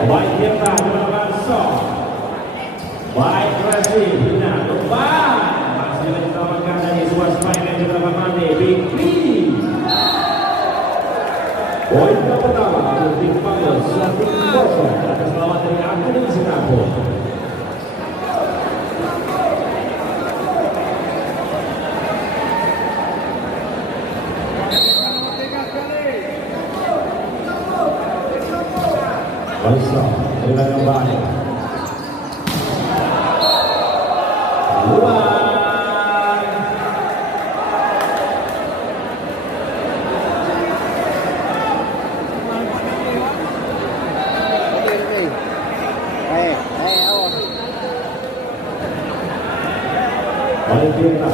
Baik kita melakukan shot. Baik Resi Bina Tumpah masih ditawarkan dari sebuah spike yang juga mandi Big B. Poin pertama untuk tim Pangos 1-0 atas lawan dari Akademi Singapura. Baiklah, kita kembali. Baik kita,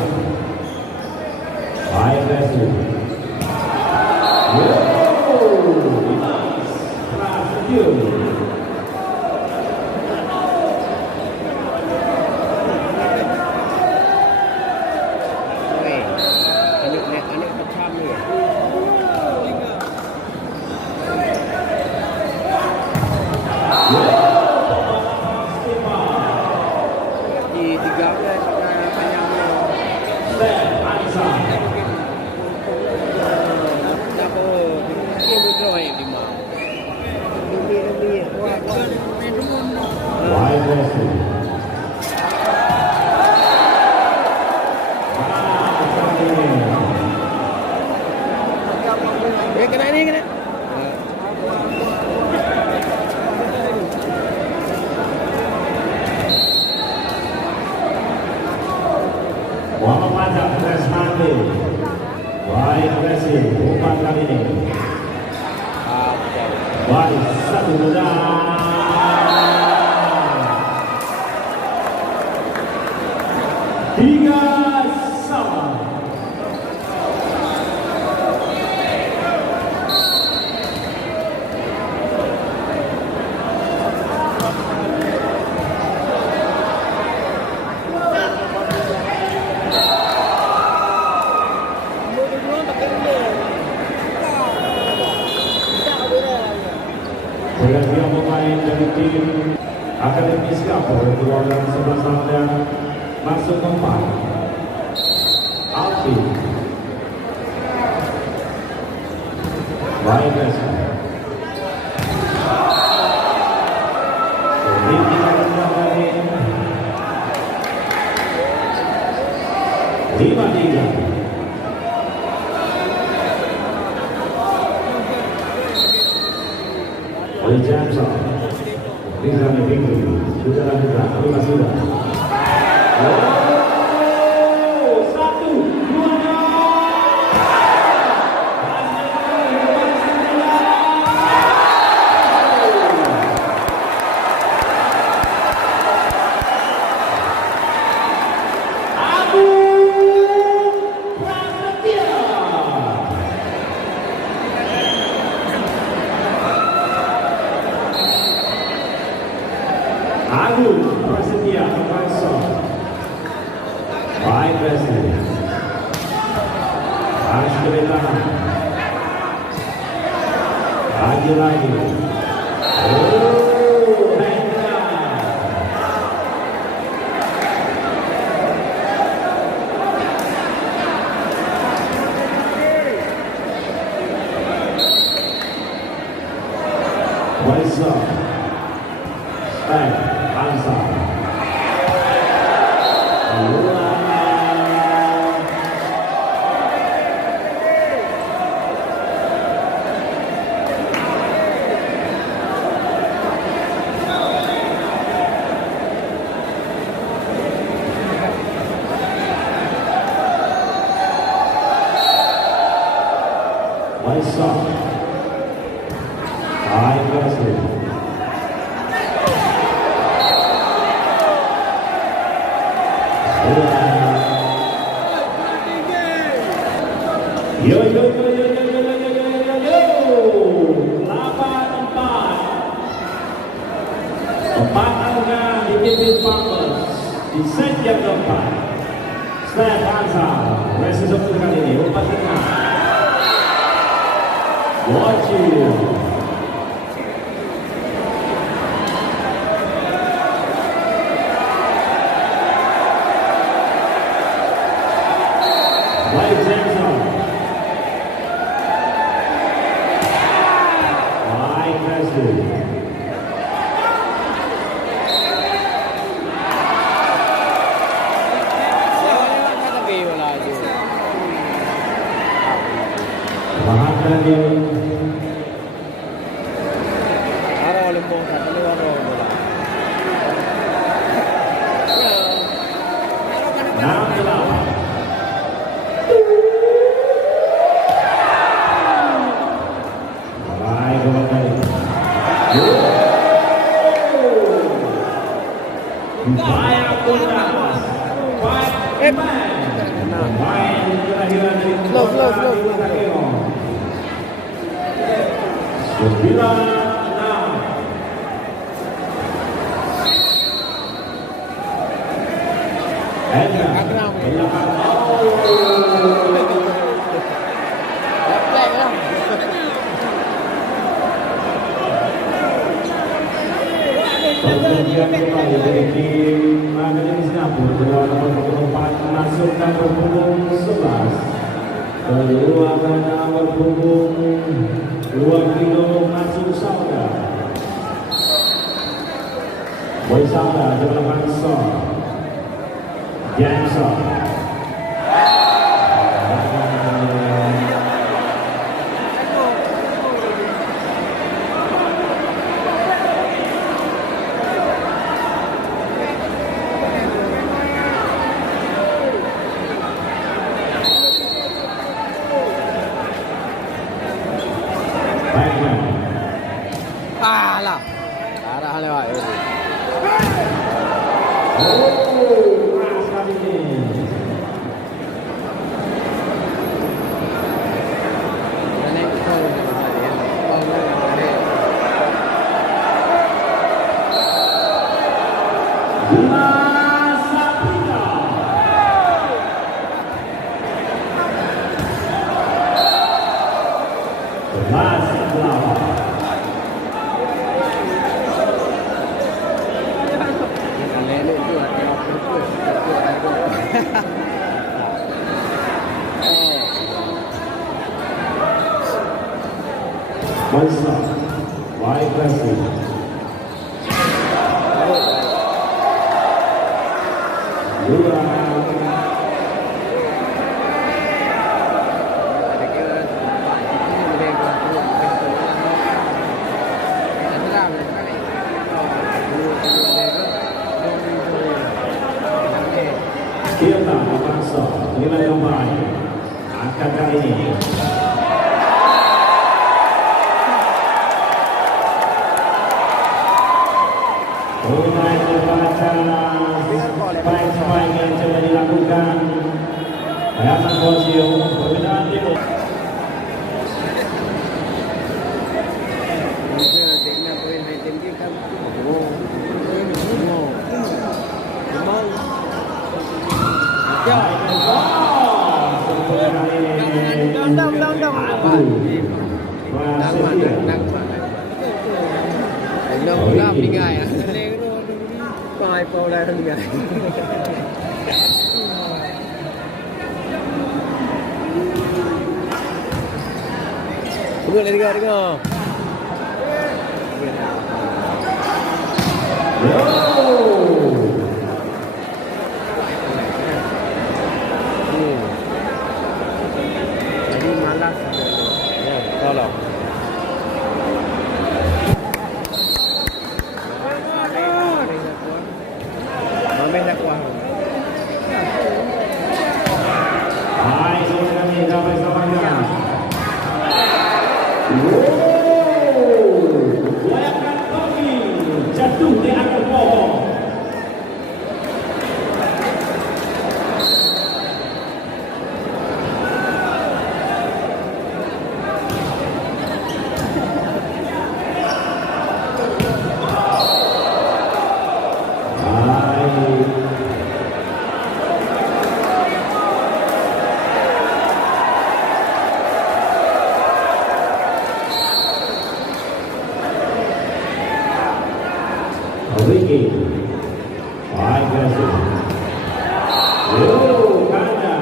baik Resi. Muhammad Pajak Resmandi. Baik Resi, umpan kali ini. Baik, satu muda. Tiga sama. Dia pemain dari tim Akademi Singapura keluarga 11 tahun dan masuk keempat. Alfi. Baik guys. Lima tiga. Oleh Jackson, bisa memikir, sudah lanjutkan, tapi sudah. Satu, dua, Agung Prasetya Praso. Baik Resi. Harus kebetulan. Lagi. Waisa. Hansa. Waisa. Baik Resi. Yo 8-4. Empat angka di tim Pangos di set yang keempat. Steph Hansa, Resi satu kali ini umpan tengah. Watch you. aggressive. Lahat lagi. Araw lumbong sa dalawa araw mula. 6-8. Baik, kembali. Bayar Kundas. Main kelahiran dari Slow. 9-6. Edna. Perjanjian kembali dari tim Akademi Singapura dengan nomor 24 masukkan berpunggung 11. Keluarkan nomor punggung 2 kilo masuk Sauda. Boy Sauda jumlah Mansor. Jameson. Alah. Arah lewat ini. Keras kali ini. Mansor, wide pressing. Lura. Kita Mansor, nilai yang baik. Angkat kali ini. Mulai membaca spike yang coba dilakukan Hayasan Bosio perbedaan timur. Lam đi ngay à? Coi po ra hơn ngay. Go, let's go. Jadi malas. Ya, tolong. Hai, saudara kami, dapat samanya. Layakan kami jatuh di atas pohon. Ricky, wide pressing. Kanda.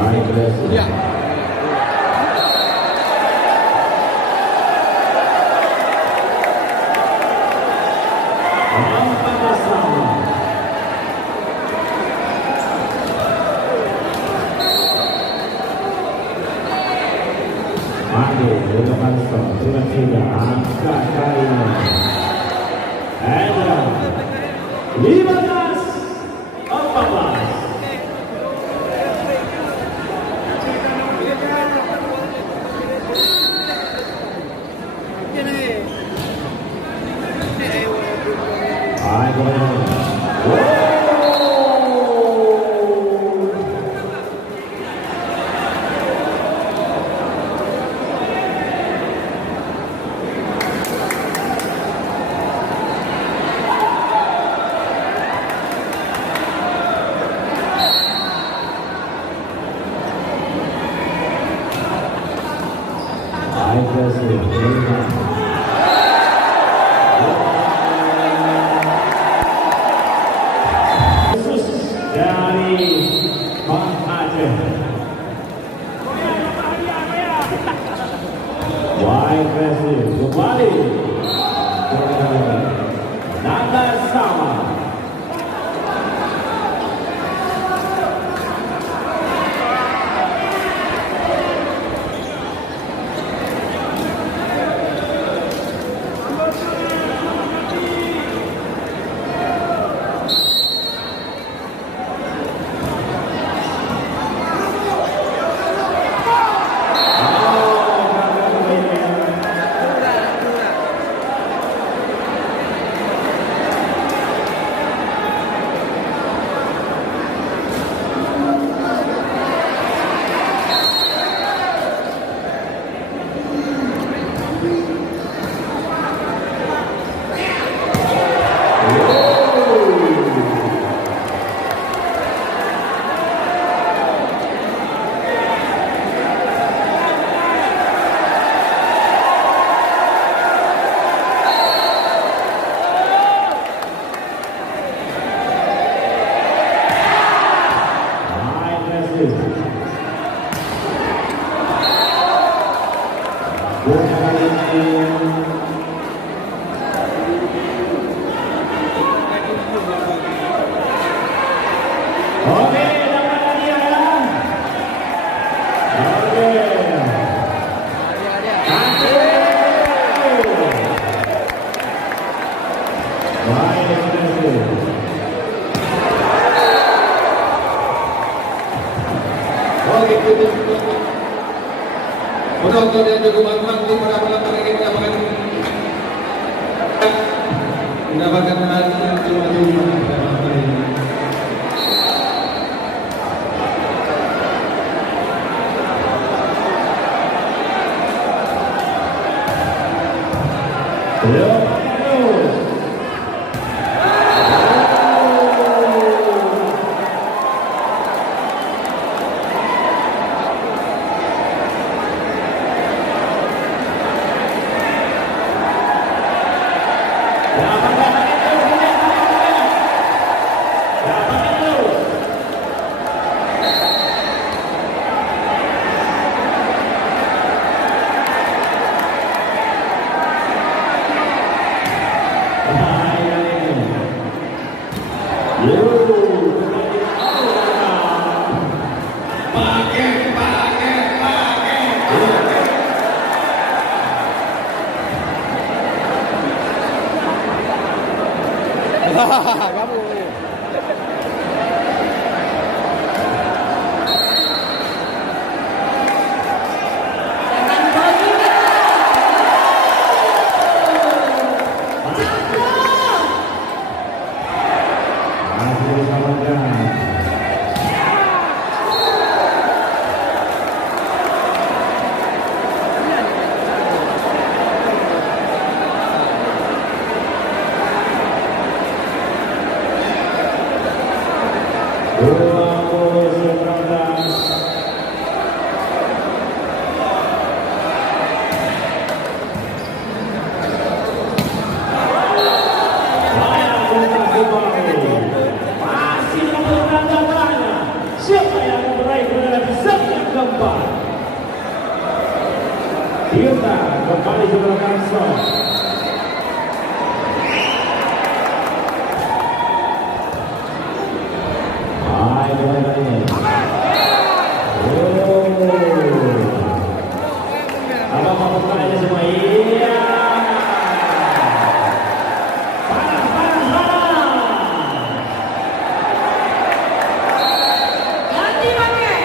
Baik, Brasil. Ya. Maju, dengan sudah tidak angkat kali ini. Ada 15-14. Baik, khusus dari Bang Aceh. Baik, Brasil kembali. Nada sama. Oke, dapat hadiah ya. Oke. Baik, Brasil. Oke, penonton yang cukup banyak para penonton ini mendapatkan hadiah yang cuma Tirta kembali saudara Karson. Hai, gimana kali ini? Oh. Apa mau bertanya semua? Iya. Panas, panas, panas. Ganti pakai.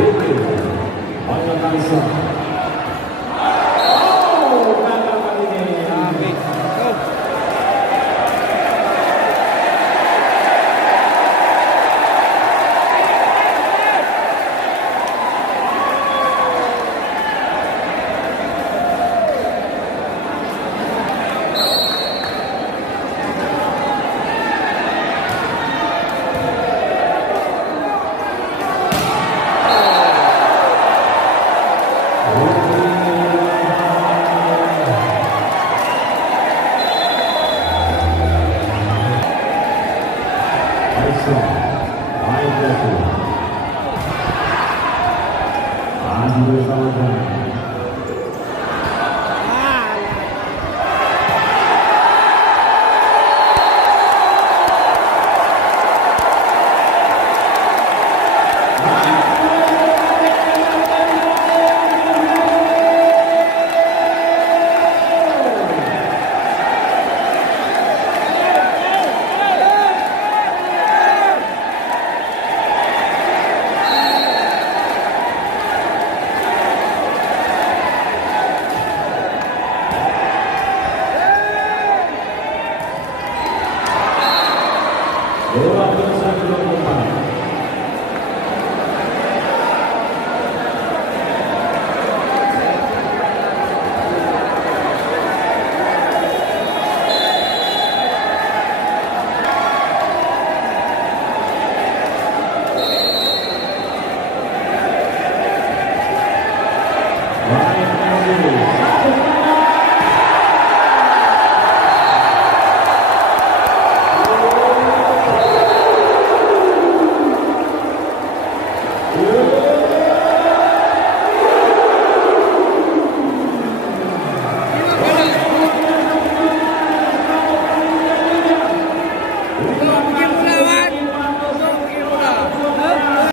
Oke. Banyak Karson.